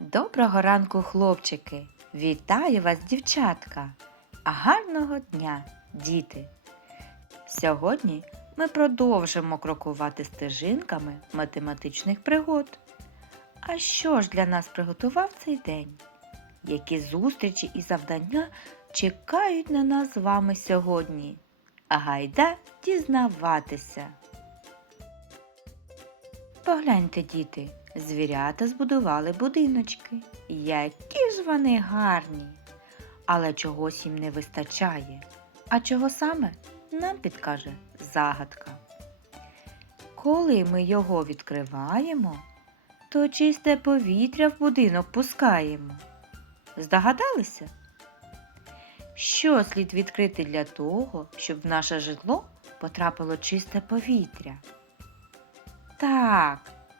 Доброго ранку, хлопчики! Вітаю вас, дівчатка! А гарного дня, діти! Сьогодні ми продовжимо крокувати стежинками математичних пригод. А що ж для нас приготував цей день? Які зустрічі і завдання чекають на нас з вами сьогодні? А гайда дізнаватися! Погляньте, діти, звірята збудували будиночки. Які ж вони гарні! Але чогось їм не вистачає. А чого саме нам підкаже загадка. Коли ми його відкриваємо, то чисте повітря в будинок пускаємо. Здогадалися? Що слід відкрити для того, щоб в наше житло потрапило чисте повітря? Так,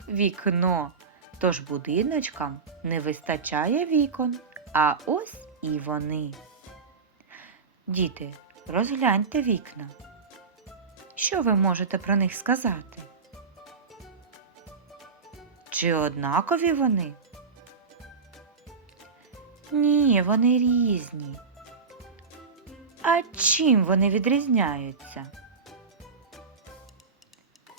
вікно. Тож будиночкам не вистачає вікон, а ось і вони. Діти, розгляньте вікна. Що ви можете про них сказати? Чи однакові вони? Ні, вони різні. А чим вони відрізняються?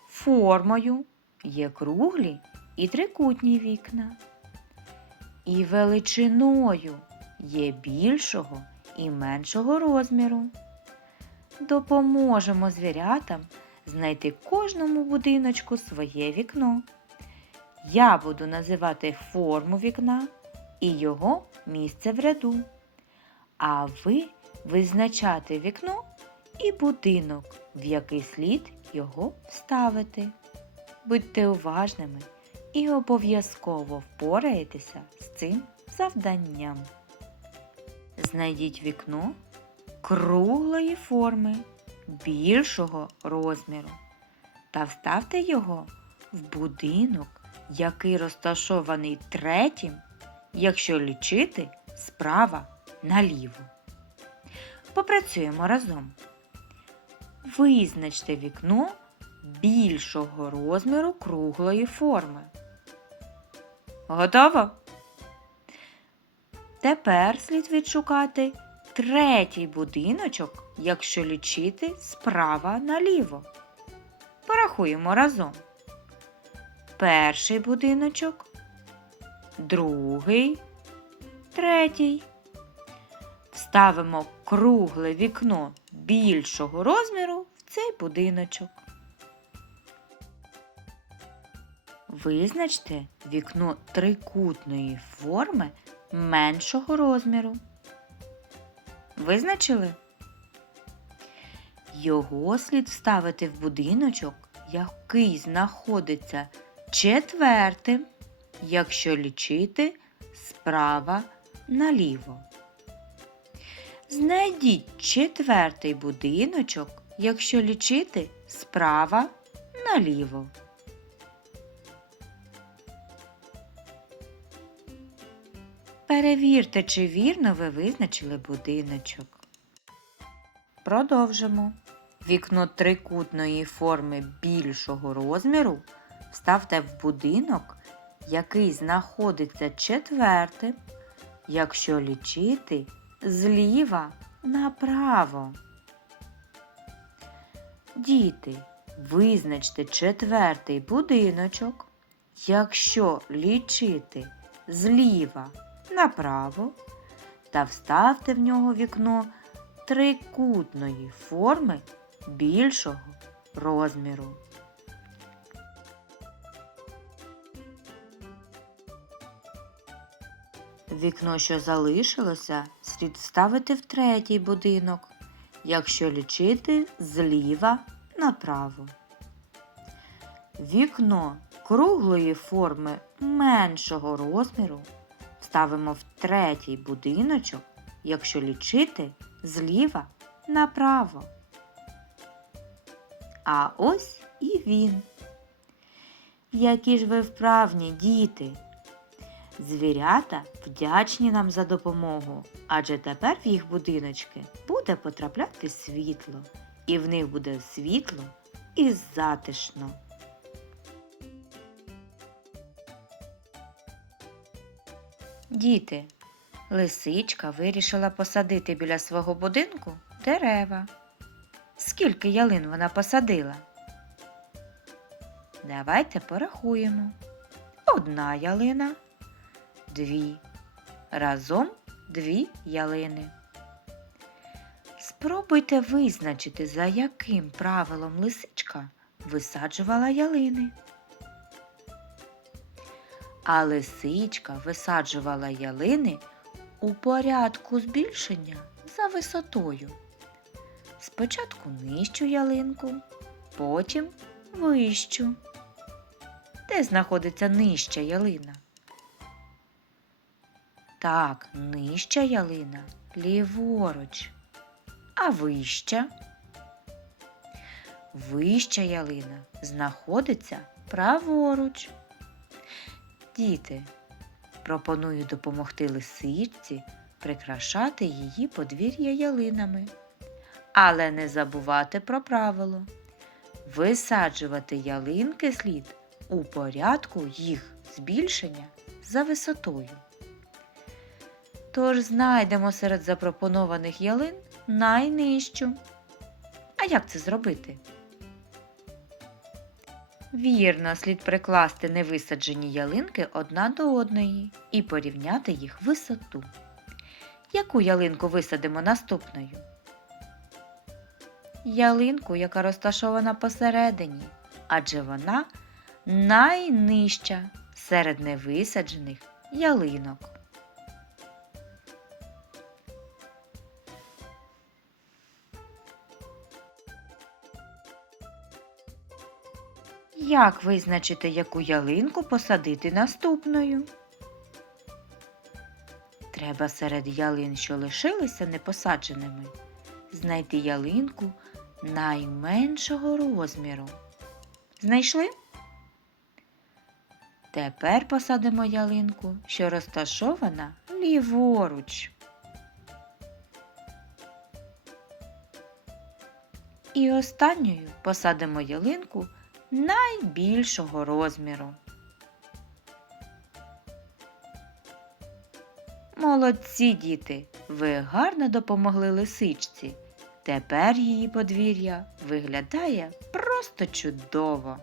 Формою є круглі і трикутні вікна. І величиною є більшого і меншого розміру. Допоможемо звірятам знайти кожному будиночку своє вікно. Я буду називати форму вікна і його місце в ряду. А ви визначати вікно і будинок, в який слід його вставити. Будьте уважними і обов'язково впораєтеся з цим завданням. Знайдіть вікно круглої форми більшого розміру та вставте його в будинок, який розташований третім, якщо лічити справа наліво. Попрацюємо разом. Визначте вікно більшого розміру круглої форми. Готово? Тепер слід відшукати третій будиночок, якщо лічити справа наліво. Порахуємо разом. Перший будиночок, другий, третій. Вставимо кругле вікно більшого розміру в цей будиночок. Визначте вікно трикутної форми меншого розміру. Визначили? Його слід вставити в будиночок, який знаходиться четвертим, якщо лічити справа наліво. Знайдіть четвертий будиночок, якщо лічити справа наліво. Перевірте, чи вірно ви визначили будиночок. Продовжимо. Вікно трикутної форми більшого розміру вставте в будинок, який знаходиться четвертим, якщо лічити зліва направо. Діти, визначте четвертий будиночок, якщо лічити зліва направо та вставте в нього вікно трикутної форми більшого розміру. Вікно, що залишилося, слід вставити в третій будинок, якщо лічити зліва направо. Вікно круглої форми меншого розміру ставимо в третій будиночок, якщо лічити зліва направо. А ось і він. Які ж ви вправні, діти! Звірята вдячні нам за допомогу, адже тепер в їх будиночки буде потрапляти світло, і в них буде світло і затишно. Діти, лисичка вирішила посадити біля свого будинку дерева. Скільки ялин вона посадила? Давайте порахуємо. Одна ялина, дві. Разом дві ялини. Спробуйте визначити, за яким правилом лисичка висаджувала ялини. А лисичка висаджувала ялини у порядку збільшення за висотою. Спочатку нижчу ялинку, потім вищу. Де знаходиться нижча ялина? Так, нижча ялина ліворуч. А вища? Вища ялина знаходиться праворуч. Діти, пропоную допомогти лисичці прикрашати її подвір'я ялинами. Але не забувати про правило. Висаджувати ялинки слід у порядку їх збільшення за висотою. Тож знайдемо серед запропонованих ялин найнижчу. А як це зробити? Вірно, слід прикласти невисаджені ялинки одна до одної і порівняти їх висоту. Яку ялинку висадимо наступною? Ялинку, яка розташована посередині, адже вона найнижча серед невисаджених ялинок. Як визначити, яку ялинку посадити наступною? Треба серед ялин, що лишилися непосадженими, знайти ялинку найменшого розміру. Знайшли? Тепер посадимо ялинку, що розташована ліворуч. І останньою посадимо ялинку найбільшого розміру. Молодці діти! Ви гарно допомогли лисичці. Тепер її подвір'я виглядає просто чудово.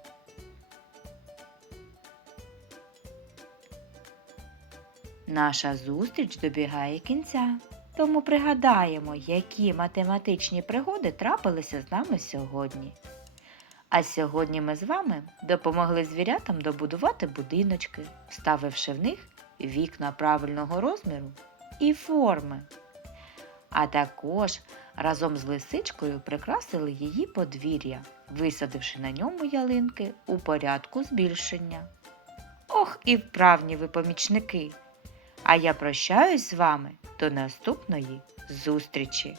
Наша зустріч добігає кінця, тому пригадаємо, які математичні пригоди трапилися з нами сьогодні. А сьогодні ми з вами допомогли звірятам добудувати будиночки, вставивши в них вікна правильного розміру і форми. А також разом з лисичкою прикрасили її подвір'я, висадивши на ньому ялинки у порядку збільшення. Ох, і вправні ви помічники! А я прощаюсь з вами до наступної зустрічі!